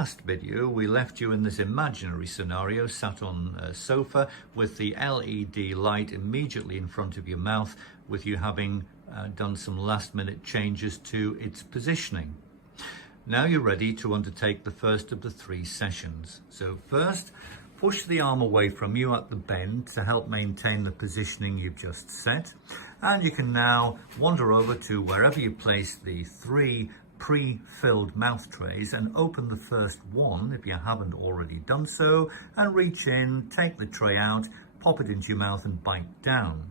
last video, we left you in this imaginary scenario, sat on a sofa with the LED light immediately in front of your mouth, with you having done some last minute changes to its positioning. Now you're ready to undertake the first of the 3 sessions. So first, push the arm away from you at the bend to help maintain the positioning you've just set. And you can now wander over to wherever you place the 3 pre-filled mouth trays and open the first one if you haven't already done so, and reach in, take the tray out, pop it into your mouth and bite down.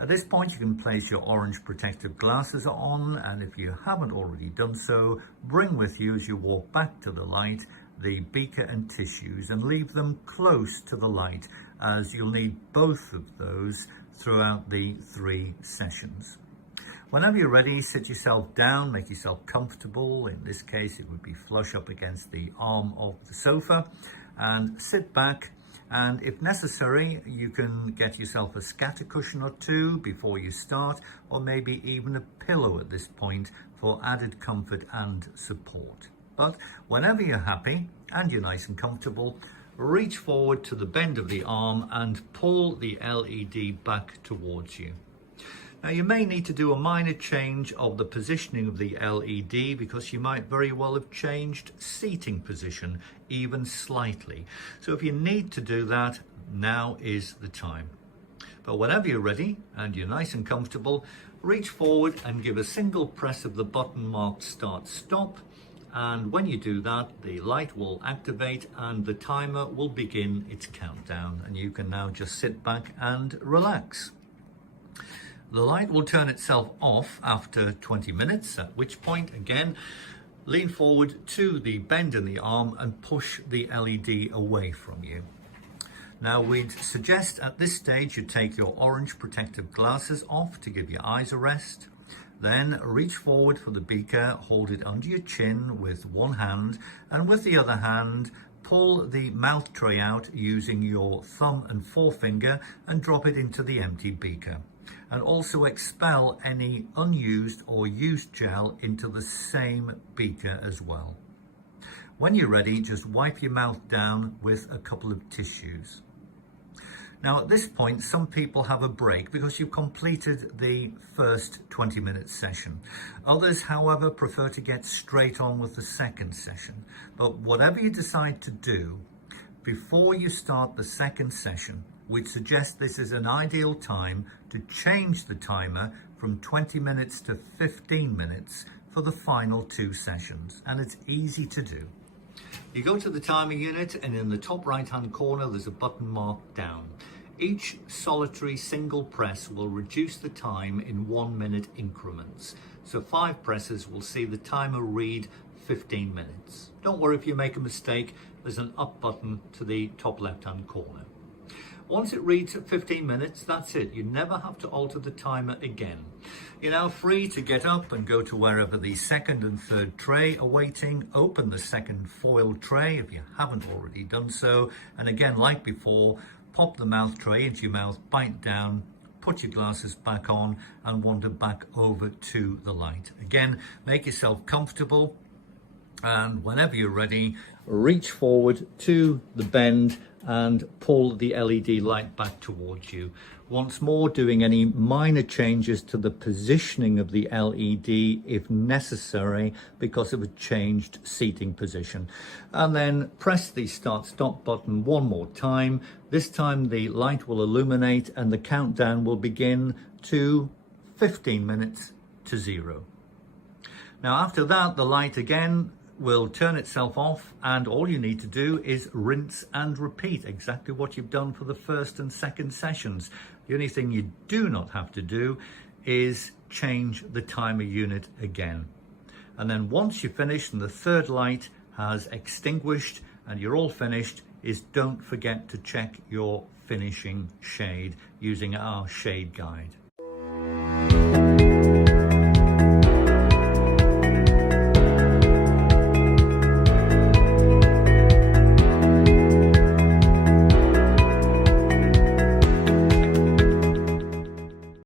At this point you can place your orange protective glasses on, and if you haven't already done so, bring with you as you walk back to the light the beaker and tissues and leave them close to the light, as you'll need both of those throughout the 3 sessions. Whenever you're ready, sit yourself down, make yourself comfortable. In this case, it would be flush up against the arm of the sofa, and sit back. And if necessary, you can get yourself a scatter cushion or 2 before you start, or maybe even a pillow at this point for added comfort and support. But whenever you're happy and you're nice and comfortable, reach forward to the bend of the arm and pull the LED back towards you. Now you may need to do a minor change of the positioning of the LED, because you might very well have changed seating position even slightly. So if you need to do that, now is the time. But whenever you're ready and you're nice and comfortable, reach forward and give a single press of the button marked Start Stop. And when you do that, the light will activate and the timer will begin its countdown, and you can now just sit back and relax. The light will turn itself off after 20 minutes, at which point, again, lean forward to the bend in the arm and push the LED away from you. Now we'd suggest at this stage you take your orange protective glasses off to give your eyes a rest. Then reach forward for the beaker, hold it under your chin with one hand, and with the other hand, pull the mouth tray out using your thumb and forefinger and drop it into the empty beaker. And also expel any unused or used gel into the same beaker as well. When you're ready, just wipe your mouth down with a couple of tissues. Now at this point, some people have a break because you've completed the first 20-minute session. Others, however, prefer to get straight on with the second session. But whatever you decide to do, before you start the second session, we'd suggest this is an ideal time to change the timer from 20 minutes to 15 minutes for the final 2 sessions, and it's easy to do. You go to the timer unit, and in the top right hand corner there's a button marked Down. Each solitary single press will reduce the time in 1-minute increments. So 5 presses will see the timer read 15 minutes. Don't worry if you make a mistake, there's an up button to the top left hand corner. Once it reads at 15 minutes, that's it. You never have to alter the timer again. You're now free to get up and go to wherever the second and third tray are waiting. Open the second foil tray if you haven't already done so. And again, like before, pop the mouth tray into your mouth, bite down, put your glasses back on and wander back over to the light. Again, make yourself comfortable. And whenever you're ready, reach forward to the bend and pull the LED light back towards you. Once more, doing any minor changes to the positioning of the LED if necessary because of a changed seating position. And then press the Start Stop button one more time. This time the light will illuminate and the countdown will begin to 15 minutes to 0. Now after that, the light again will turn itself off, and all you need to do is rinse and repeat exactly what you've done for the first and second sessions. The only thing you do not have to do is change the timer unit again. And then once you're finished and the third light has extinguished and you're all finished, is don't forget to check your finishing shade using our shade guide.